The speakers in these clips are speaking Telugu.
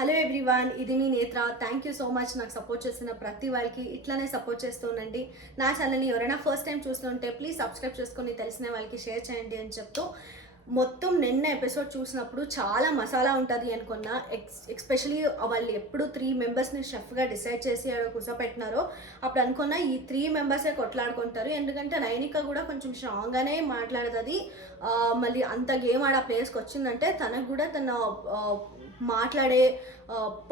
హలో ఎవ్రీవన్, ఇది మీ నేత్ర. థ్యాంక్ యూ సో మచ్ నాకు సపోర్ట్ చేస్తున్న ప్రతి వాళ్ళకి ఇట్లానే సపోర్ట్ చేస్తూ ఉండండి. నా ఛానల్ని ఎవరైనా ఫస్ట్ టైం చూస్తుంటే ప్లీజ్ సబ్స్క్రైబ్ చేసుకొని తెలిసిన వాళ్ళకి షేర్ చేయండి అని చెప్తూ, మొత్తం నిన్న ఎపిసోడ్ చూసినప్పుడు చాలా మసాలా ఉంటుంది అనుకున్నా. ఎస్పెషలీ వాళ్ళు ఎప్పుడు 3 మెంబర్స్ని షెఫ్గా డిసైడ్ చేసి కూర్చోపెట్టినారో అప్పుడు అనుకున్నా ఈ 3 మెంబర్సే కొట్లాడుకుంటారు. ఎందుకంటే నైనిక కూడా కొంచెం స్ట్రాంగ్గానే మాట్లాడుతుంది. మళ్ళీ అంత గేమ్ ఆడ ప్లేస్కి వచ్చిందంటే తనకు కూడా తన మాట్లాడే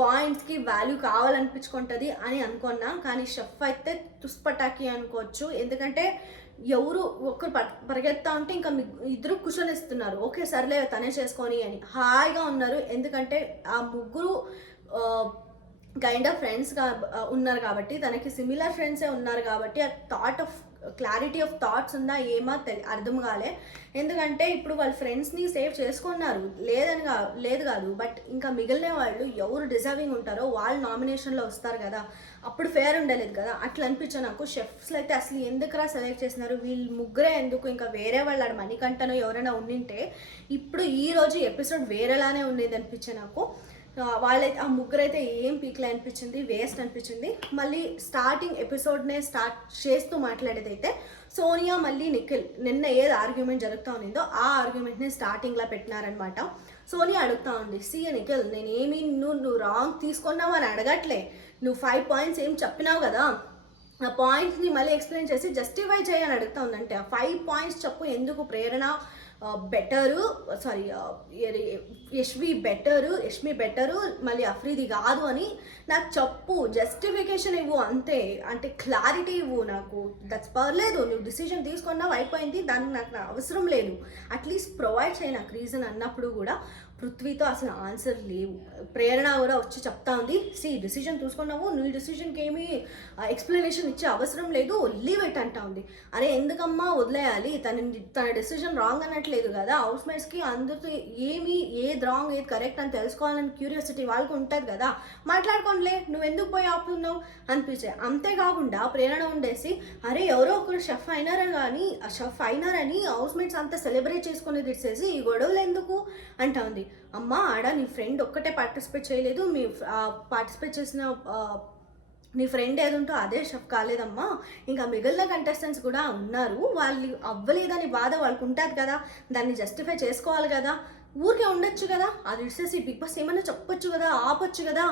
పాయింట్స్కి వాల్యూ కావాలనిపించుకుంటుంది అని అనుకున్నా. కానీ షెఫ్ అయితే తుస్పటాకి అనుకోవచ్చు. ఎందుకంటే ఎవరు ఒకరు పరిగెత్తా ఉంటే ఇంకా ఇద్దరు కూర్చొని ఇస్తున్నారు. ఓకే సర్లే తనే చేసుకొని అని హాయిగా ఉన్నారు. ఎందుకంటే ఆ ముగ్గురు కైండ్ ఆఫ్ ఫ్రెండ్స్గా ఉన్నారు కాబట్టి, తనకి సిమిలర్ ఫ్రెండ్సే ఉన్నారు కాబట్టి ఆ thought of clarity of thoughts ఉందా ఏమో అర్థం కాలే. ఎందుకంటే ఇప్పుడు వాళ్ళ ఫ్రెండ్స్ని సేవ్ చేసుకున్నారు లేదు కాదు, బట్ ఇంకా మిగిలిన వాళ్ళు ఎవరు డిజర్వింగ్ ఉంటారో వాళ్ళు నామినేషన్లో వస్తారు కదా, అప్పుడు ఫేర్ ఉండలేదు కదా. అట్లా అనిపించా నాకు. షెఫ్స్లో అయితే అసలు ఎందుకురా సెలెక్ట్ చేసినారు, వీళ్ళు ముగ్గురే ఎందుకు, ఇంకా వేరే వాళ్ళు మణికంఠనో ఎవరైనా ఉండింటే ఇప్పుడు ఈరోజు ఎపిసోడ్ వేరేలానే ఉండేది అనిపించే నాకు. వాళ్ళైతే ఆ ముగ్గురు అయితే ఏం పీక్లే అనిపించింది, వేస్ట్ అనిపించింది. మళ్ళీ స్టార్టింగ్ ఎపిసోడ్నే స్టార్ట్ చేస్తూ మాట్లాడేది అయితే సోనియా మళ్ళీ నిఖిల్ నిన్న ఏది ఆర్గ్యుమెంట్ జరుగుతూ ఉన్నిందో ఆ ఆర్గ్యుమెంట్ని స్టార్టింగ్లో పెట్టినారనమాట. సోనియా అడుగుతా ఉంది, నిఖిల్ నేనేమి నువ్వు రాంగ్ తీసుకున్నావు అని అడగట్లే, నువ్వు 5 పాయింట్స్ ఏం చెప్పినావు కదా, ఆ పాయింట్స్ని మళ్ళీ ఎక్స్ప్లెయిన్ చేసి జస్టిఫై చేయని అడుగుతా ఉందంటే ఆ 5 పాయింట్స్ చెప్పు. ఎందుకు ప్రేరణ బెటరు, సారీ యష్మి బెటరు మళ్ళీ అఫ్రీది కాదు అని నాకు చెప్పు, జస్టిఫికేషన్ ఇవ్వు అంతే. అంటే క్లారిటీ ఇవ్వు నాకు. దట్స్ పర్లేదు, నువ్వు డిసిజన్ తీసుకున్నావు అయిపోయింది, దానికి నాకు అవసరం లేదు. అట్లీస్ట్ ప్రొవైడ్ చేయి నాకు రీజన్ అన్నప్పుడు కూడా పృథ్వీతో అసలు ఆన్సర్ లేవు. ప్రేరణ కూడా వచ్చి చెప్తా ఉంది, డిసిజన్ తీసుకున్నావు, నువ్వు డిసిజన్కి ఏమీ ఎక్స్ప్లెనేషన్ ఇచ్చే అవసరం లేదు, లీవ్ ఇట్ అంటా ఉంది. అరే ఎందుకమ్మా వదిలేయాలి, తన డెసిజన్ రాంగ్ అనట్లేదు కదా. హౌస్ మేట్స్కి అందరితో ఏది రాంగ్ ఏది కరెక్ట్ అని తెలుసుకోవాలని క్యూరియాసిటీ వాళ్ళకి ఉంటుంది కదా, మాట్లాడుకోండిలే, నువ్వు ఎందుకు పోయి ఆపుతున్నావు అనిపించే. అంతేకాకుండా ప్రేరణ ఉండేసి అరే ఎవరో ఒకరు షెఫ్ అయినారని హౌస్ మేట్స్ అంతా సెలబ్రేట్ చేసుకుని తెచ్చేసి ఈ గొడవలు ఎందుకు అంటా ఉంది. అమ్మ ఆడ నీ ఫ్రెండ్ ఒక్కటే పార్టిసిపేట్ చేయలేదు, మీ పార్టిసిపేట్ చేసిన నీ ఫ్రెండ్ ఏదుంటో అదే షెఫ్ కాలేదమ్మా, ఇంకా మిగిలిన కంటెస్టెంట్స్ కూడా ఉన్నారు, వాళ్ళు అవ్వలేదని బాధ వాళ్ళకు ఉంటుంది కదా, దాన్ని జస్టిఫై చేసుకోవాలి కదా, ఊరికే ఉండొచ్చు కదా, అది ఇచ్చేసి బిగ్ బాస్ ఏమన్నా చెప్పొచ్చు కదా, ఆపొచ్చు కదా,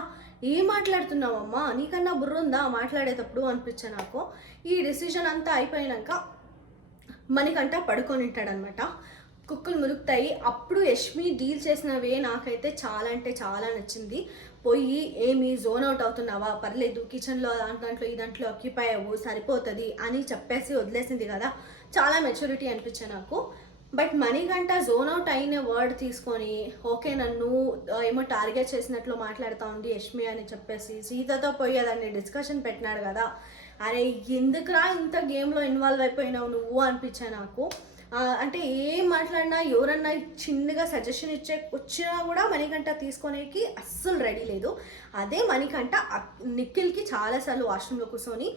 ఏం మాట్లాడుతున్నావమ్మా, నీకన్నా బుర్ర ఉందా మాట్లాడేటప్పుడు అనిపించా నాకు. ఈ డిసిజన్ అంతా అయిపోయినాక మణికంఠ పడుకొని ఉంటాడనమాట. కుక్కలు మురుగుతాయి. అప్పుడు యష్మి డీల్ చేసినవే నాకైతే చాలా అంటే చాలా నచ్చింది. పోయి ఏమి జోన్ అవుట్ అవుతున్నావా, పర్లేదు కిచెన్లో దాంట్లో ఈ దాంట్లో ఆక్యుపై అవ్వు సరిపోతుంది అని చెప్పేసి వదిలేసింది కదా, చాలా మెచ్యూరిటీ అనిపించాయి నాకు. బట్ మణికంఠ జోన్ అవుట్ అయిన వర్డ్ తీసుకొని ఓకే నన్ను ఏమో టార్గెట్ చేసినట్లు మాట్లాడుతూ ఉంది యష్మి అని చెప్పేసి సీతతో పోయి దాన్ని డిస్కషన్ పెట్టినాడు కదా. అరే ఎందుకురా ఇంత గేమ్లో ఇన్వాల్వ్ అయిపోయినావు నువ్వు అనిపించా నాకు. అంటే ఏం మాట్లాడినా ఎవరన్నా చిన్నగా సజెషన్ వచ్చినా కూడా మణికంఠ తీసుకునేకి అస్సలు రెడీ లేదు. అదే మణికంఠ నిఖిల్కి చాలాసార్లు వాష్రూమ్లో కూర్చొని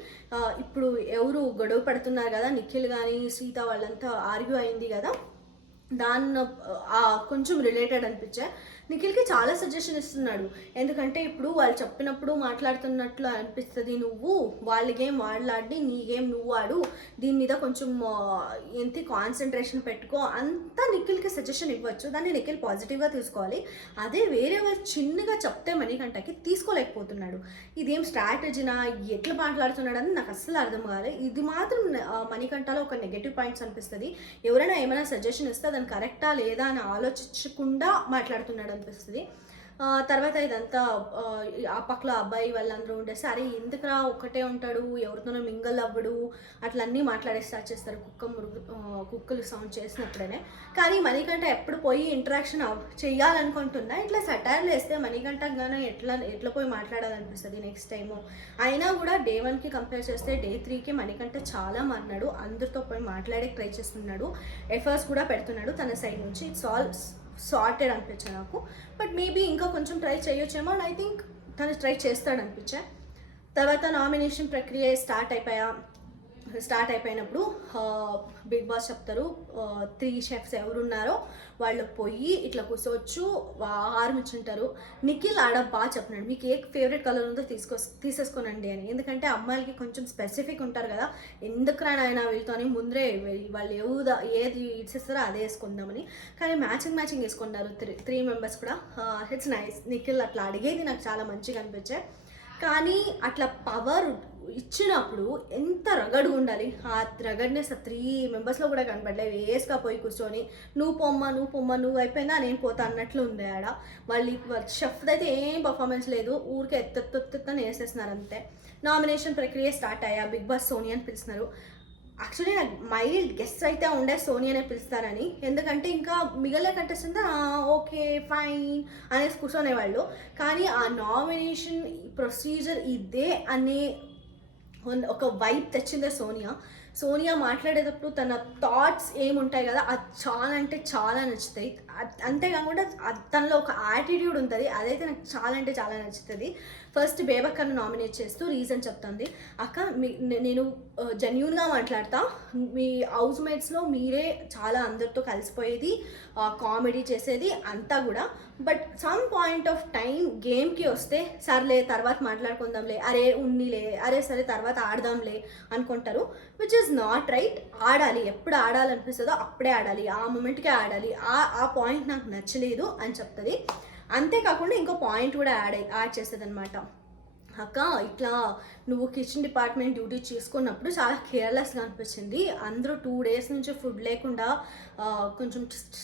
ఇప్పుడు ఎవరు గొడవ పడుతున్నారు కదా, నిఖిల్ కానీ సీత వాళ్ళంతా ఆర్గ్యూ అయింది కదా, దాన్ని కొంచెం రిలేటెడ్ అనిపించా. నిఖిల్కి చాలా సజెషన్ ఇస్తున్నాడు. ఎందుకంటే ఇప్పుడు వాళ్ళు చెప్పినప్పుడు మాట్లాడుతున్నట్లు అనిపిస్తుంది, నువ్వు వాళ్ళ గేమ్ వాళ్ళు ఆడి నీ గేమ్ నువ్వు ఆడు, దీని మీద కొంచెం కాన్సన్ట్రేషన్ పెట్టుకో అంతా నిఖిల్కి సజెషన్ ఇవ్వచ్చు. దాన్ని నిఖిల్ పాజిటివ్గా తీసుకోవాలి. అదే వేరే వాళ్ళు చిన్నగా చెప్తే మణికంఠకి తీసుకోలేకపోతున్నాడు. ఇదేం స్ట్రాటజీనా, ఎట్లా మాట్లాడుతున్నాడు అని నాకు అస్సలు అర్థం కాలేదు. ఇది మాత్రం మణికంఠలో ఒక నెగటివ్ పాయింట్స్ అనిపిస్తుంది. ఎవరైనా ఏమైనా సజెషన్ ఇస్తే దాన్ని కరెక్టా లేదా అని ఆలోచించకుండా మాట్లాడుతున్నాడు అనిపిస్తుంది. తర్వాత ఇదంతా ఆ పక్కల అబ్బాయి వాళ్ళందరూ ఉండేసి అరే ఎందుకురా ఒక్కటే ఉంటాడు, ఎవరితోనో మింగల్ అవ్వడు, అట్లన్నీ మాట్లాడే స్టార్ట్ చేస్తారు కుక్కలు సౌండ్ చేసినప్పుడే. కానీ మణికంఠ ఎప్పుడు పోయి ఇంటరాక్షన్ చెయ్యాలనుకుంటున్నా ఇట్లా సటైర్లు వేస్తే మణికంఠగానే ఎట్లా పోయి మాట్లాడాలనిపిస్తుంది నెక్స్ట్ టైము. అయినా కూడా Day 1కి కంపేర్ చేస్తే Day 3కి మణికంఠ చాలా మారినాడు, అందరితో పోయి మాట్లాడే ట్రై చేస్తున్నాడు, ఎఫర్ట్స్ కూడా పెడుతున్నాడు తన సైడ్ నుంచి. ఇట్స్ ఆల్ సార్టెడ్ అనిపించా నాకు. బట్ మేబీ ఇంకా కొంచెం ట్రై చేయొచ్చేమో అండ్ ఐ థింక్ తను ట్రై చేస్తాడు అనిపించా. తర్వాత నామినేషన్ ప్రక్రియ స్టార్ట్ అయిపోయా. స్టార్ట్ అయిపోయినప్పుడు బిగ్ బాస్ చెప్తారు 3 షెఫ్స్ ఎవరున్నారో వాళ్ళు పోయి ఇట్లా కూర్చోవచ్చు, ఆర్మించుంటారు. నిఖిల్ ఆడ బాగా చెప్పినాడు, మీకు ఏ ఫేవరెట్ కలర్ ఉందో తీసేసుకోనండి అని. ఎందుకంటే అమ్మాయిలకి కొంచెం స్పెసిఫిక్ ఉంటారు కదా, ఎందుకురా నాయన వీళ్ళతోని ముందరే వాళ్ళు ఏది ఇచ్చేస్తారో అదే వేసుకుందామని. కానీ మ్యాచింగ్ వేసుకున్నారు 3 మెంబర్స్ కూడా. It's nice. నిఖిల్ అట్లా అడిగేది నాకు చాలా మంచిగా అనిపించాయి. కానీ అట్లా పవర్ ఇచ్చినప్పుడు ఎంత రగడుగా ఉండాలి. ఆ రగడ్నెస్ 3 మెంబర్స్లో కూడా కనపడలేదు. వేసుగా పోయి కూర్చొని నువ్వు పొమ్మ నువ్వు అయిపోయిందా నేను పోతా అన్నట్లు ఉంది ఆడ. వాళ్ళు షెఫ్ది అయితే ఏం పర్ఫార్మెన్స్ లేదు, ఊరికే ఎత్తని వేసేస్తున్నారు అంతే. నామినేషన్ ప్రక్రియ స్టార్ట్ అయ్యా. బిగ్ బాస్ సోనియాని పిలుస్తున్నారు. యాక్చువల్లీ నాకు మైల్డ్ గెస్ట్ అయితే ఉండే సోనియానే పిలుస్తారని, ఎందుకంటే ఇంకా మిగిలిన కంటెస్టెంట్ ఓకే ఫైన్ అనేసి కూర్చొనేవాళ్ళు. కానీ ఆ నామినేషన్ ప్రొసీజర్ ఇదే అనే ఒక వైబ్ తెచ్చిందే సోనియా మాట్లాడేటప్పుడు తన థాట్స్ ఏముంటాయి కదా, అది చాలా అంటే చాలా నచ్చుతాయి. అంతేకాకుండా తనలో ఒక యాటిట్యూడ్ ఉంటుంది, అదైతే నాకు చాలా అంటే చాలా నచ్చుతుంది. ఫస్ట్ బేబక్కను నామినేట్ చేస్తూ రీజన్ చెప్తుంది. అక్క నేను జెన్యూన్గా మాట్లాడతా, మీ హౌస్ మేట్స్లో మీరే చాలా అందరితో కలిసిపోయేది, కామెడీ చేసేది అంతా కూడా. But some point of time గేమ్కి వస్తే సర్లే తర్వాత మాట్లాడుకుందాంలే, అరే ఉన్నిలే, అరే సరే తర్వాత ఆడదాంలే అనుకుంటారు. Which is not right. ఆడాలి, ఎప్పుడు ఆడాలనిపిస్తుందో అప్పుడే ఆడాలి, ఆ మూమెంట్కే ఆడాలి. ఆ పాయింట్ నాకు నచ్చలేదు అని చెప్తుంది. అంతేకాకుండా ఇంకో పాయింట్ కూడా యాడ్ చేస్తుంది అనమాట. అక్క ఇట్లా నువ్వు కిచెన్ డిపార్ట్మెంట్ డ్యూటీ చేసుకున్నప్పుడు చాలా కేర్లెస్గా అనిపించింది. అందరూ 2 డేస్ నుంచి ఫుడ్ లేకుండా కొంచెం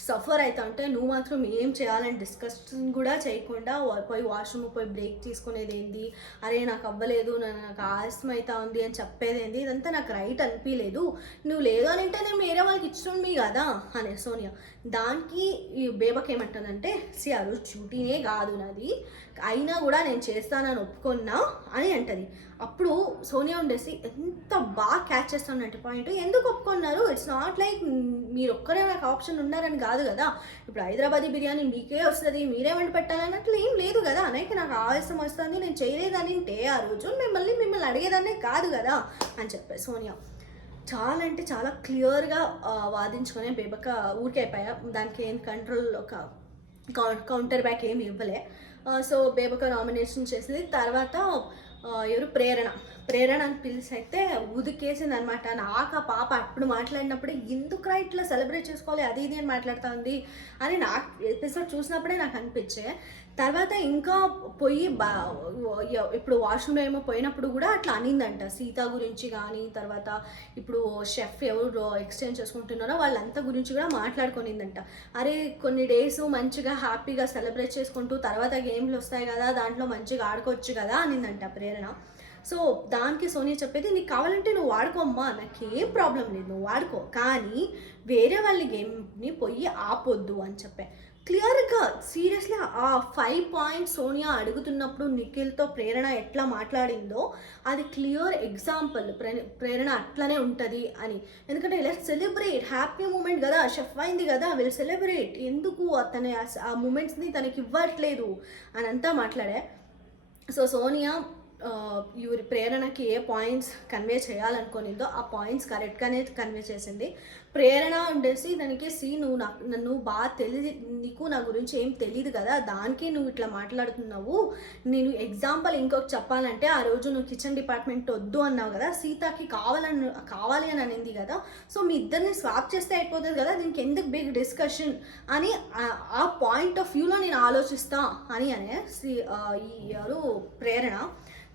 సఫర్ అవుతా ఉంటే నువ్వు మాత్రం ఏం చేయాలని డిస్కషన్ కూడా చేయకుండా పోయి వాష్రూమ్ పోయి బ్రేక్ తీసుకునేది ఏంది, అరే నాకు అవ్వలేదు, నాకు ఆలస్యం అవుతా ఉంది అని చెప్పేది ఏంది, ఇదంతా నాకు రైట్ అనిపించలేదు. నువ్వు లేదు అని అంటే నేను వేరే వాళ్ళకి ఇచ్చుండి కదా అనే సోనియా. దానికి ఈ బేబక్ ఏమంటుందంటే, ఆ రోజు డ్యూటీనే కాదు నాది, అయినా కూడా నేను చేస్తానని ఒప్పుకున్నా అని అంటది. అప్పుడు సోనియా ఉండేసి ఎంత బాగా క్యాచ్ చేస్తానంటే పాయింట్, ఎందుకు ఒప్పుకున్నారు, ఇట్స్ నాట్ లైక్ మీరు ఒక్కరే నాకు ఆప్షన్ ఉన్నారని కాదు కదా, ఇప్పుడు హైదరాబాదీ బిర్యానీ మీకే వస్తుంది, మీరే వండి పెట్టాలన్నట్లు ఏం లేదు కదా, అనేక నాకు ఆలస్యం వస్తుంది నేను చేయలేదని అంటే ఆ రోజు మిమ్మల్ని అడిగేదాన్నే కాదు కదా అని చెప్పారు సోనియా. చాలా అంటే చాలా క్లియర్గా వాదించుకొని బేబక్క ఊరికే అయిపోయా. దానికి ఏం కంట్రోల్ ఒక కౌంటర్ బ్యాక్ ఏమి ఇవ్వలే. సో బేబక్క నామినేషన్ చేసింది. తర్వాత ఎవరు ప్రేరణ అని పిలిచి అయితే ఉదికేసింది అనమాట. నాకు ఆ పాప అప్పుడు మాట్లాడినప్పుడే ఎందుకు ఇట్లా సెలబ్రేట్ చేసుకోవాలి అది ఇది అని మాట్లాడుతూ ఉంది అని నాకు ఎపిసోడ్ చూసినప్పుడే నాకు అనిపించే. తర్వాత ఇంకా పోయి ఇప్పుడు వాష్రూమ్ ఏమో పోయినప్పుడు కూడా అట్లా అనిందంట సీత గురించి కానీ, తర్వాత ఇప్పుడు షెఫ్ ఎవరు ఎక్స్చేంజ్ చేసుకుంటున్నారో వాళ్ళంతా గురించి కూడా మాట్లాడుకునిందంట. అరే కొన్ని డేస్ మంచిగా హ్యాపీగా సెలబ్రేట్ చేసుకుంటూ తర్వాత గేమ్లు వస్తాయి కదా, దాంట్లో మంచిగా ఆడుకోవచ్చు కదా అనిందంట ప్రేరణ. సో దానికి సోనియా చెప్పేది, నీకు కావాలంటే నువ్వు వాడుకోమ్మా, నాకేం ప్రాబ్లం లేదు, నువ్వు వాడుకో, కానీ వేరే వాళ్ళ గేమ్ని పోయి ఆపొద్దు అని చెప్పే. క్లియర్గా సీరియస్లీ ఆ 5 పాయింట్స్ సోనియా అడుగుతున్నప్పుడు నిఖిల్తో ప్రేరణ ఎట్లా మాట్లాడిందో అది క్లియర్ ఎగ్జాంపుల్. ప్రేరణ అట్లనే ఉంటుంది అని. ఎందుకంటే లెట్స్ సెలబ్రేట్, హ్యాపీ మూమెంట్ కదా, షెఫ్ అయింది కదా, విల్ సెలబ్రేట్, ఎందుకు అతని ఆ మూమెంట్స్ని తనకి ఇవ్వట్లేదు అని అంతా మాట్లాడే. సో సోనియా ప్రేరణకి ఏ పాయింట్స్ కన్వే చేయాలనుకునిందో ఆ పాయింట్స్ కరెక్ట్గానే కన్వే చేసింది. ప్రేరణ ఉండేసి దానికి నువ్వు నన్ను బాగా నీకు నా గురించి ఏం తెలియదు కదా, దానికి నువ్వు ఇట్లా మాట్లాడుతున్నావు. నేను ఎగ్జాంపుల్ ఇంకొక చెప్పాలంటే, ఆ రోజు నువ్వు కిచెన్ డిపార్ట్మెంట్ వద్దు అన్నావు కదా, సీతకి కావాలి అని అనింది కదా, సో మీ ఇద్దరిని స్వాప్ చేస్తే అయిపోతుంది కదా, దీనికి ఎందుకు బిగ్ డిస్కషన్ అని ఆ పాయింట్ ఆఫ్ వ్యూలో నేను ఆలోచిస్తా అని ఎవరు ప్రేరణ.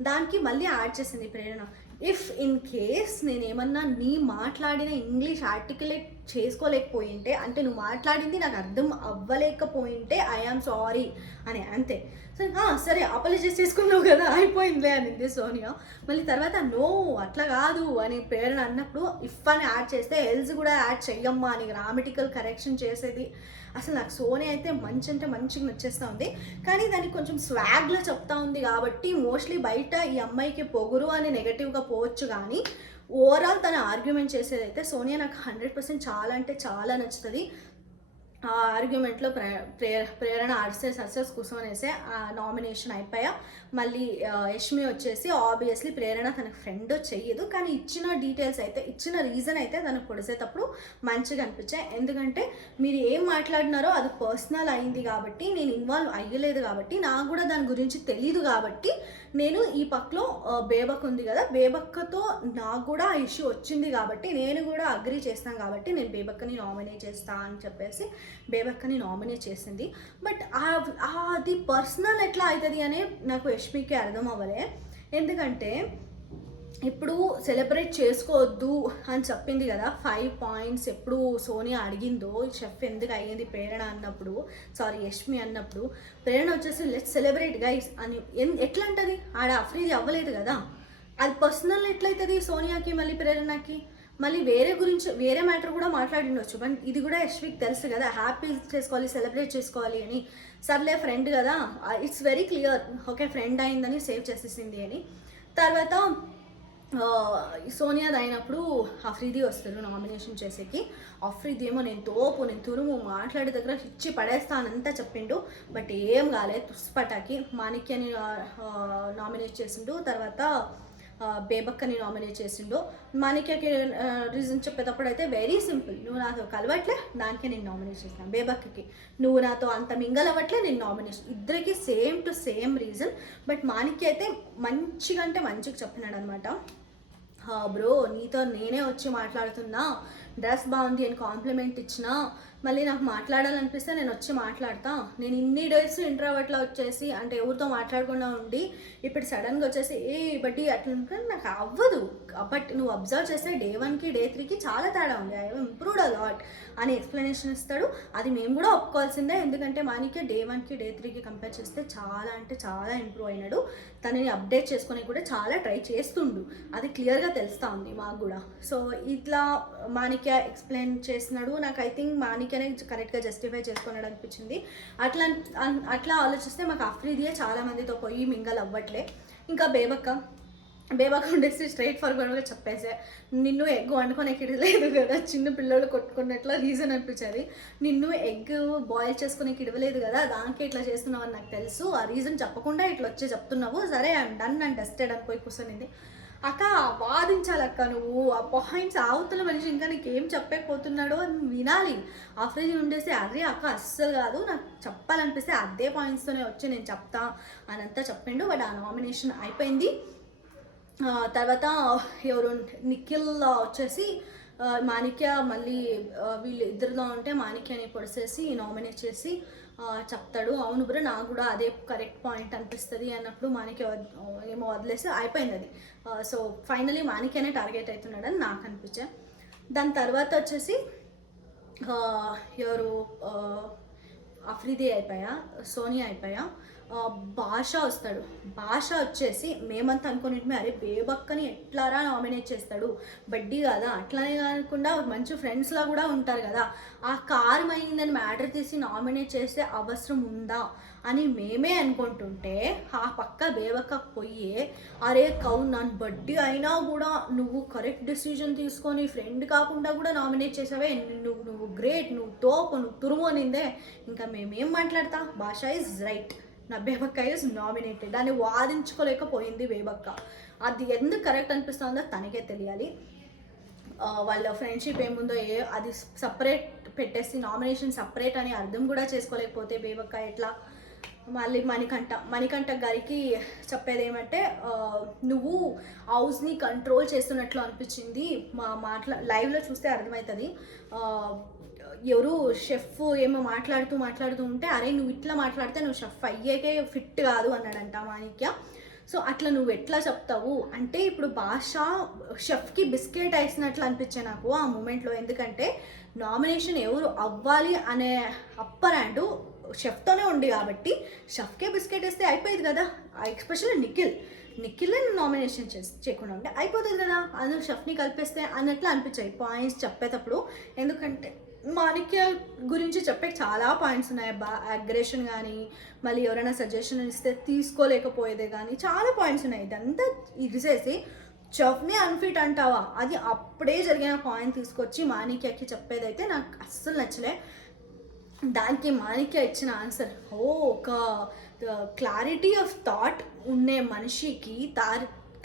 దానికి మళ్ళీ యాడ్ చేసింది ప్రేరణ, ఇఫ్ ఇన్ కేస్ నేనేమన్నా నీ మాట్లాడిన ఇంగ్లీష్ ఆర్టికులేట్ చేసుకోలేకపోయింటే, అంటే నువ్వు మాట్లాడింది నాకు అర్థం అవ్వలేకపోయింటే ఐఆమ్ సారీ అని, అంతే. సరే అపాలజైజ్ చేసుకున్నావు కదా అయిపోయిందిలే అనింది సోనియా. మళ్ళీ తర్వాత నో అట్లా కాదు అని ప్రేరణ అన్నప్పుడు ఇఫ్ అని యాడ్ చేస్తే ఎల్స్ కూడా యాడ్ చెయ్యమ్మా అని గ్రామటికల్ కరెక్షన్ చేసేది. అసలు నాకు సోనియా అయితే మంచిగా నచ్చేస్తూ ఉంది. కానీ దానికి కొంచెం స్వాగ్లో చెప్తా ఉంది కాబట్టి మోస్ట్లీ బయట ఈ అమ్మాయికి పొగురు అని నెగటివ్గా పోవచ్చు, కానీ ఓవరాల్ తన ఆర్గ్యుమెంట్ చేసేదైతే సోనియా నాకు 100% చాలా అంటే చాలా నచ్చుతుంది. ఆ ఆర్గ్యుమెంట్లో ప్రేరణ సక్సెస్ కూర్చొనేసి ఆ నామినేషన్ అయిపోయా. మళ్ళీ యష్మి వచ్చేసి ఆబ్వియస్లీ ప్రేరణ తనకు ఫ్రెండ్ చెయ్యదు, కానీ ఇచ్చిన డీటెయిల్స్ అయితే ఇచ్చిన రీజన్ అయితే తనకు పొడిసేటప్పుడు మంచిగా అనిపించాయి. ఎందుకంటే మీరు ఏం మాట్లాడినారో అది పర్సనల్ అయింది కాబట్టి, నేను ఇన్వాల్వ్ అయ్యలేదు కాబట్టి, నాకు కూడా దాని గురించి తెలీదు కాబట్టి, నేను ఈ పక్కలో బేబక్ ఉంది కదా, బేబక్కతో నాకు కూడా ఆ ఇష్యూ వచ్చింది కాబట్టి నేను కూడా అగ్రీ చేస్తాను కాబట్టి నేను బేబక్కని నామినేట్ చేస్తా అని చెప్పేసి బేబక్కని నామినేట్ చేసింది. బట్ అది పర్సనల్ ఎట్లా అవుతుంది అని నాకు యష్మికి అర్థం అవ్వలే. ఎందుకంటే ఇప్పుడు సెలబ్రేట్ చేసుకోవద్దు అని చెప్పింది కదా, 5 పాయింట్స్ ఎప్పుడు సోనియా అడిగిందో షెఫ్ ఎందుకు అయ్యింది ప్రేరణ అన్నప్పుడు, యష్మి అన్నప్పుడు ప్రేరణ వచ్చేసి లెట్స్ సెలబ్రేట్ గైస్ అని ఎట్లా అంటది? ఆడ అఫ్రీది అవ్వలేదు కదా, అది పర్సనల్ ఎట్లయితుంది సోనియాకి మళ్ళీ ప్రేరణకి? మళ్ళీ వేరే మ్యాటర్ కూడా మాట్లాడిండొచ్చు, బట్ ఇది కూడా యష్మికి తెలుసు కదా, హ్యాపీ చేసుకోవాలి సెలబ్రేట్ చేసుకోవాలి అని. సర్లే ఫ్రెండ్ కదా, it's very clear, okay friend అయిందని సేవ్ చేసేసింది అని. తర్వాత సోనియాది అయినప్పుడు అఫ్రీది వస్తారు నామినేషన్ చేసేకి. అఫ్రీది ఏమో నేను తురుము మాట్లాడే దగ్గర ఇచ్చి పడేస్తానంతా చెప్పిండు, బట్ ఏం కాలేదు. తుస్పటాకి మాణిక్యని నామినేట్ చేసిండు, తర్వాత బేబక్కని నామినేట్ చేసిండు. మాణిక్యకి రీజన్ చెప్పేటప్పుడు అయితే వెరీ సింపుల్, నువ్వు నాతో కలవట్లే దానికే నేను నామినేట్ చేస్తాను, బేబక్కకి నువ్వు నాతో అంత మింగల్ అవ్వట్లే నేను నామినేషన్, ఇద్దరికి same to same reason. But Manikya అయితే మంచిగా అంటే మంచిగా చెప్పినాడు అనమాట. బ్రో నీతో నేనే వచ్చి మాట్లాడుతున్నా, డ్రెస్ బాగుంది అని కాంప్లిమెంట్ ఇచ్చినా, మళ్ళీ నాకు మాట్లాడాలనిపిస్తే నేను వచ్చి మాట్లాడతా. నేను ఇన్ని డేస్ ఇంట్రోవర్ట్లో వచ్చేసి అంటే ఎవరితో మాట్లాడకుండా ఉండి ఇప్పుడు సడన్గా వచ్చేసి బట్టి అట్లా నాకు అవ్వదు. బట్ నువ్వు అబ్జర్వ్ చేస్తే Day 1కి Day 3కి చాలా తేడా ఉంది, I have improved a lot అని ఎక్స్ప్లెనేషన్ ఇస్తాడు. అది మేము కూడా ఒప్పుకోవాల్సిందే, ఎందుకంటే మాణిక్య Day 1కి Day 3కి కంపేర్ చేస్తే చాలా అంటే చాలా ఇంప్రూవ్ అయినాడు. తనని అప్డేట్ చేసుకుని కూడా చాలా ట్రై చేస్తుండు, అది క్లియర్గా తెలుస్తూ ఉంది మాకు కూడా. సో ఇట్లా మాణిక్య ఎక్స్ప్లెయిన్ చేస్తున్నాడు. నాకు ఐ థింక్ మాణిక్యనే కరెక్ట్గా జస్టిఫై చేసుకున్నాడు అనిపించింది. అట్లా ఆలోచిస్తే మాకు అఫ్రీదియే చాలా మందితో పోయి మింగల్ అవ్వట్లే. ఇంకా బేబక్క ఉండేసి స్ట్రైట్ ఫార్వర్డ్గా చెప్పేసే, నిన్ను ఎగ్ వండుకోనేకి ఇడలేదు కదా, చిన్న పిల్లలు కొట్టుకున్నట్ల రీజన్ అనిపించేది. నిన్ను ఎగ్ బాయిల్ చేసుకునేకి ఇడవలేదు కదా, దానికి ఇట్లా చేస్తున్నావు అని నాకు తెలుసు, ఆ రీజన్ చెప్పకుండా ఇట్లా వచ్చి చెప్తున్నావు, సరే ఐఎమ్ డన్ అండ్ డస్టెడ్ అని పోయి కూర్చొనింది. అక్క వాదించాలక్క, నువ్వు ఆ పాయింట్స్ అవతల మనిషి ఇంకా నీకేం చెప్పకపోతున్నాడో అని వినాలి. అఫ్రీది ఉండేసి అరే అక్క అస్సలు కాదు, నాకు చెప్పాలనిపిస్తే అదే పాయింట్స్తోనే వచ్చి నేను చెప్తా అని అంతా చెప్పిండు. బట్ ఆ నామినేషన్ అయిపోయింది. తర్వాత ఎవరు నిఖిల్ వచ్చేసి మాణిక్య మళ్ళీ వీళ్ళు ఇద్దరిలో ఉంటే మాణిక్యని పొడిసేసి నామినేట్ చేసి చెప్తాడు, అవును బ్రో నాకు కూడా అదే కరెక్ట్ పాయింట్ అనిపిస్తుంది అన్నప్పుడు మాణిక్య ఏమో వదిలేసి అయిపోయింది అది. సో ఫైనలీ మాణిక్యనే టార్గెట్ అవుతున్నాడని నాకు అనిపించా. దాని తర్వాత వచ్చేసి ఎవరు అఫ్రీది అయిపోయా, సోనియా అయిపోయా, భాష వస్తాడు. భాష వచ్చేసి మేమంతా అనుకునేటమే అరే బేబక్కని ఎట్లారా నామినేట్ చేస్తాడు, బడ్డీ కదా, అట్లానే కాకుండా మంచి ఫ్రెండ్స్లా కూడా ఉంటారు కదా, ఆ కారు అయిందని మ్యాటర్ తీసి నామినేట్ చేసే అవసరం ఉందా అని మేమే అనుకుంటుంటే ఆ పక్క బేబక్క పోయి అరే నన్ను బడ్డీ అయినా కూడా నువ్వు కరెక్ట్ డెసిజన్ తీసుకొని ఫ్రెండ్ కాకుండా కూడా నామినేట్ చేసావే, నువ్వు గ్రేట్, నువ్వు తోపు, నువ్వు తురుము అనిందే. ఇంకా మేమేం మాట్లాడతా, భాష ఈజ్ రైట్, నా బేబక్క ఈజ్ నామినేటెడ్ అని వాదించుకోలేకపోయింది బేబక్క. అది ఎందుకు కరెక్ట్ అనిపిస్తుందో తనకే తెలియాలి. వాళ్ళ ఫ్రెండ్షిప్ ఏముందో అది సపరేట్ పెట్టేసి నామినేషన్ సపరేట్ అని అర్థం కూడా చేసుకోలేకపోతే బేబక్క ఎట్లా? మళ్ళీ మణికంఠ గారికి చెప్పేది ఏమంటే, నువ్వు హౌస్ని కంట్రోల్ చేస్తున్నట్లు అనిపించింది, లైవ్లో చూస్తే అర్థమవుతుంది. ఎవరు షెఫ్ ఏమో మాట్లాడుతూ ఉంటే అరే నువ్వు ఇట్లా మాట్లాడితే నువ్వు షెఫ్ అయ్యేకే ఫిట్ కాదు అన్నాడంట మాణిక్య. సో అట్లా నువ్వు ఎట్లా చెప్తావు అంటే, ఇప్పుడు భాష షెఫ్కి బిస్కెట్ వేసినట్లు అనిపించే నాకు ఆ మూమెంట్లో. ఎందుకంటే నామినేషన్ ఎవరు అవ్వాలి అనే అప్పర్ హ్యాండ్ షెఫ్తోనే ఉంది కాబట్టి షెఫ్కే బిస్కెట్ వేస్తే అయిపోయింది కదా. ఎస్పెషల్లీ నిఖిల్ నామినేషన్ చేయకుండా ఉంటే అయిపోతుంది కదా, అందులో షెఫ్ని కలిపేస్తే అన్నట్లు అనిపించాయి పాయింట్స్ చెప్పేటప్పుడు. ఎందుకంటే మాణిక్య గురించి చెప్పే చాలా పాయింట్స్ ఉన్నాయి, అగ్రెషన్ కానీ మళ్ళీ ఎవరైనా సజెషన్ ఇస్తే తీసుకోలేకపోయేదే కానీ చాలా పాయింట్స్ ఉన్నాయి. ఇదంతా ఇరిసేసి షెఫ్ని అన్ఫిట్ అంటావా, అది అప్పుడే జరిగిన పాయింట్ తీసుకొచ్చి మాణిక్యకి చెప్పేదైతే నాకు అస్సలు నచ్చలే. దానికి మాణిక్య ఇచ్చిన ఆన్సర్, ఒక క్లారిటీ ఆఫ్ థాట్ ఉండే మనిషికి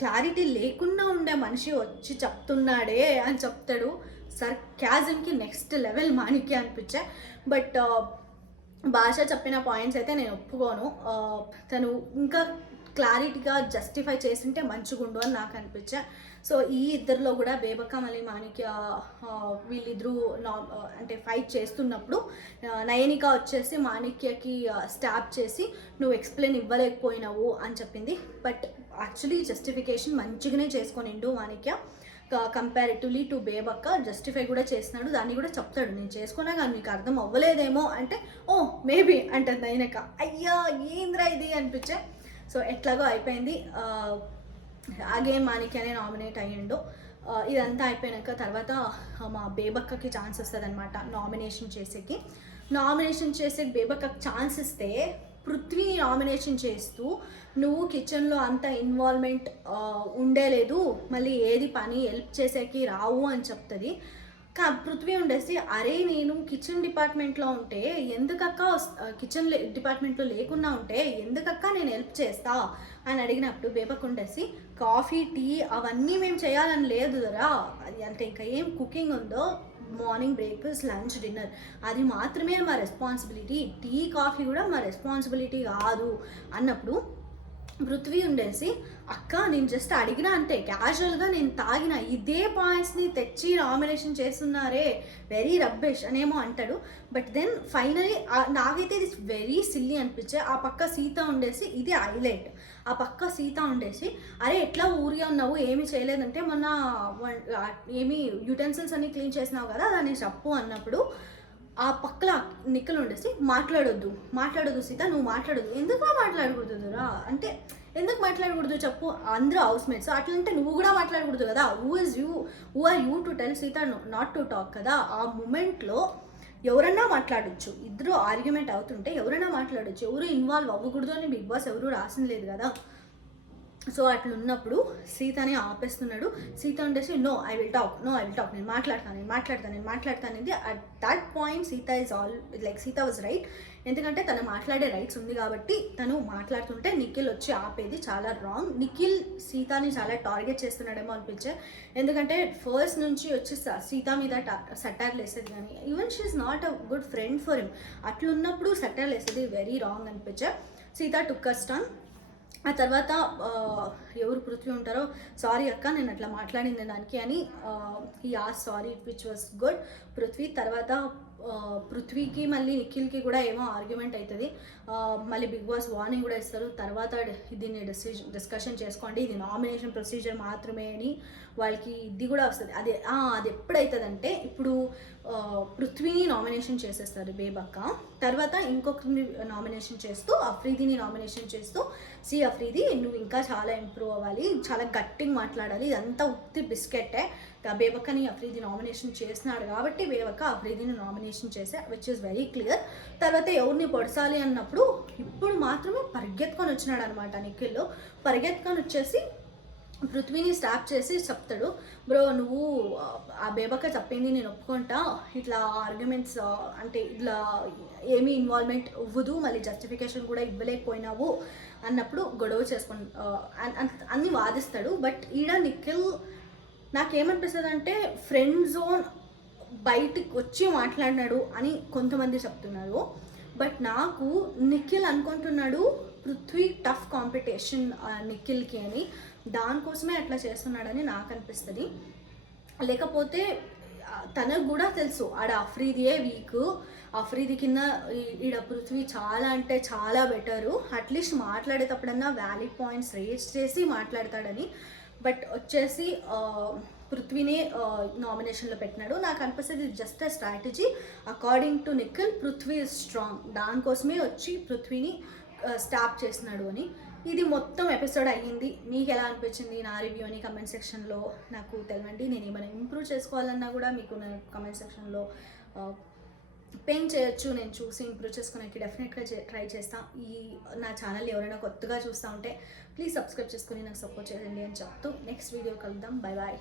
క్లారిటీ లేకుండా ఉండే మనిషి వచ్చి చెప్తున్నాడే అని చెప్తాడు. సర్కాజంకి నెక్స్ట్ లెవెల్ మాణిక్య అనిపించా. బట్ భాష చెప్పిన పాయింట్స్ అయితే నేను ఒప్పుకోను. తను ఇంకా క్లారిటీగా జస్టిఫై చేసింటే మంచిగుండు అని నాకు అనిపించా. సో ఈ ఇద్దరిలో కూడా బేబక్క మళ్ళీ మాణిక్య వీళ్ళిద్దరూ అంటే ఫైట్ చేస్తున్నప్పుడు నయనిక వచ్చేసి మాణిక్యకి స్టాప్ చేసి నువ్వు ఎక్స్ప్లెయిన్ ఇవ్వలేకపోయినావు అని చెప్పింది. బట్ యాక్చువల్లీ జస్టిఫికేషన్ మంచిగానే చేసుకొనిండు మాణిక్య. కంపారిటివ్లీ టు బేబక్క జస్టిఫై కూడా చేసినాడు. దాన్ని కూడా చెప్తాడు, నేను చేసుకున్నా కానీ నీకు అర్థం అవ్వలేదేమో అంటే ఓ మేబీ అంటుంది నయనిక. అయ్యా ఏంద్రా ఇది అనిపించే. సో ఎట్లాగో అయిపోయింది. అగైన్ మాణిక్యనే నామినేట్ అయ్యిండు. ఇదంతా అయిపోయాక తర్వాత మా బేబక్కకి ఛాన్స్ వస్తుంది అనమాట నామినేషన్ చేసేకి. నామినేషన్ చేసే బేబక్కకి ఛాన్స్ ఇస్తే పృథ్వీని నామినేషన్ చేస్తూ నువ్వు కిచెన్లో అంత ఇన్వాల్వ్మెంట్ ఉండేలేదు, మళ్ళీ ఏది పని హెల్ప్ చేసేకి రావు అని చెప్తుంది. పృథ్వీ ఉండేసి అరే నేను కిచెన్ డిపార్ట్మెంట్లో ఉంటే ఎందుకక్క, కిచెన్ డిపార్ట్మెంట్లో లేకుండా ఉంటే ఎందుకక్క నేను హెల్ప్ చేస్తా అని అడిగినప్పుడు బేబక్ ఉండేసి కాఫీ టీ అవన్నీ మేము చేయాలని లేదు దరా, అంటే ఇంకా ఏం కుకింగ్ ఉందో మార్నింగ్ బ్రేక్ఫాస్ట్ లంచ్ డిన్నర్ అది మాత్రమే మా రెస్పాన్సిబిలిటీ, టీ కాఫీ కూడా మా రెస్పాన్సిబిలిటీ కాదు అన్నప్పుడు పృథ్వీ ఉండేసి అక్క నేను జస్ట్ అడిగినా అంతే, క్యాజువల్గా నేను తాగిన ఇదే పాయింట్స్ని తెచ్చి నామినేషన్ చేస్తున్నారే వెరీ రబ్బిష్ అనేమో అంటాడు. బట్ దెన్ ఫైనలీ నాకైతే ఇది వెరీ సిల్లీ అనిపించే. ఆ పక్క సీత ఉండేసి ఇది హైలైట్. ఆ పక్క సీత ఉండేసి అరే ఎట్లా ఊరిగా ఉన్నావు ఏమీ చేయలేదంటే మొన్న ఏమి యూటెన్సిల్స్ అన్ని క్లీన్ చేసినావు కదా దాన్ని చెప్పు అన్నప్పుడు ఆ పక్కల నిక్కలు ఉండేసి మాట్లాడొద్దు సీత, నువ్వు మాట్లాడొద్దు. ఎందుకు మాట్లాడకూడదురా అంటే ఎందుకు మాట్లాడకూడదు చెప్పు, అందరూ హౌస్ మేట్స్ అట్లంటే నువ్వు కూడా మాట్లాడకూడదు కదా. Who are you to tell Sita not to talk కదా. ఆ మూమెంట్లో ఎవరన్నా మాట్లాడొచ్చు, ఇద్దరు ఆర్గ్యుమెంట్ అవుతుంటే ఎవరైనా మాట్లాడొచ్చు, ఎవరు ఇన్వాల్వ్ అవ్వకూడదు అని బిగ్ బాస్ ఎవరు రాసింది లేదు కదా. సో అట్లున్నప్పుడు సీతని ఆపేస్తున్నాడు. సీత ఉండేసి నో ఐ విల్ టాక్ నేను మాట్లాడతాను ఇది. At that point Sita is Sita was right. ఎందుకంటే తను మాట్లాడే రైట్స్ ఉంది కాబట్టి తను మాట్లాడుతుంటే నిఖిల్ వచ్చి ఆపేది చాలా రాంగ్. నిఖిల్ సీతని చాలా టార్గెట్ చేస్తున్నాడేమో అనిపించే. ఎందుకంటే ఫస్ట్ నుంచి వచ్చి సీత మీద సట్టార్లు వేసేది, కానీ even she is not a good friend for him. అట్లున్నప్పుడు సట్టార్లు వేసేది వెరీ రాంగ్ అనిపించే. Sita took a stand. ఆ తర్వాత ఎవరు పృథ్వీ ఉంటారో సారీ అక్క నేను అట్లా మాట్లాడింది దానికి అని ఈ sorry which was good Prithvi. తర్వాత పృథ్వీకి మళ్ళీ నిఖిల్కి కూడా ఏమో ఆర్గ్యుమెంట్ అవుతుంది. మళ్ళీ బిగ్ బాస్ వార్నింగ్ కూడా ఇస్తారు, తర్వాత దీన్ని డిస్కషన్ చేసుకోండి, ఇది నామినేషన్ ప్రొసీజర్ మాత్రమే అని వాళ్ళకి ఇది కూడా వస్తుంది. అది ఎప్పుడవుతుందంటే ఇప్పుడు పృథ్వీని నామినేషన్ చేసేస్తారు బేబక్క, తర్వాత ఇంకొకరిని నామినేషన్ చేస్తూ అఫ్రీదిని నామినేషన్ చేస్తూ అఫ్రీది నువ్వు ఇంకా చాలా ఇంప్రూవ్ అవ్వాలి, చాలా గట్టిగా మాట్లాడాలి, ఇదంతా ఉత్తి బిస్కెట్టే. బేబక్కని అఫ్రీది నామినేషన్ చేసినాడు కాబట్టి బేబక్క అఫ్రీదిని నామినేషన్ చేసా విచ్ ఇస్ వెరీ క్లియర్. తర్వాత ఎవరిని పొడసాలి అన్నప్పుడు ఇప్పుడు మాత్రమే పరిగెత్తుకొని వచ్చినాడు అనమాట నిఖిల్. పరిగెత్తుకొని వచ్చేసి పృథ్వీని స్టాప్ చేసి చెప్తాడు, బ్రో నువ్వు ఆ బేబక్క చెప్పింది నేను ఒప్పుకుంటా, ఇట్లా ఆర్గ్యుమెంట్స్ అంటే ఇట్లా ఏమీ ఇన్వాల్వ్మెంట్ ఇవ్వదు, మళ్ళీ జస్టిఫికేషన్ కూడా ఇవ్వలేకపోయినావు అన్నప్పుడు గొడవ చేసుకొని అన్ని వాదిస్తాడు. బట్ ఈడ నిఖిల్ నాకేమనిపిస్తుంది అంటే ఫ్రెండ్ జోన్ బయటికి వచ్చి మాట్లాడినాడు అని కొంతమంది చెప్తున్నారు. బట్ నాకు నిఖిల్ అనుకుంటున్నాడు పృథ్వీ టఫ్ కాంపిటీషన్ నిఖిల్కి అని, దానికోసమే అట్లా చేస్తున్నాడని నాకు అనిపిస్తుంది. లేకపోతే తనకు కూడా తెలుసు ఆడ అఫ్రీదియే వీక్, అఫ్రీది కింద ఈడ పృథ్వీ చాలా అంటే చాలా బెటరు, అట్లీస్ట్ మాట్లాడేటప్పుడన్నా వ్యాలిడ్ పాయింట్స్ రేజ్ చేసి మాట్లాడతాడని. బట్ వచ్చేసి పృథ్వీనే నామినేషన్లో పెట్టినాడు. నాకు అనిపిస్తుంది just a strategy. According to Nikhil Prithvi is strong, దానికోసమే వచ్చి పృథ్వీని స్టాప్ చేసినాడు అని. ఇది మొత్తం ఎపిసోడ్ అయ్యింది. మీకు ఎలా అనిపించింది నా రివ్యూ అని కమెంట్ సెక్షన్లో నాకు తెలవండి. నేను ఏమైనా ఇంప్రూవ్ చేసుకోవాలన్నా కూడా మీకు నేను కమెంట్ సెక్షన్లో పెన్ చేయొచ్చు, నేను చూసి ఇంప్రూవ్ చేసుకోవడానికి డెఫినెట్గా ట్రై చేస్తాను. నా ఛానల్ ఎవరైనా కొత్తగా చూస్తూ ఉంటే ప్లీజ్ సబ్స్క్రైబ్ చేసుకొని నాకు సపోర్ట్ చేయండి అని చెప్తూ నెక్స్ట్ వీడియో కలుద్దాం. Bye bye.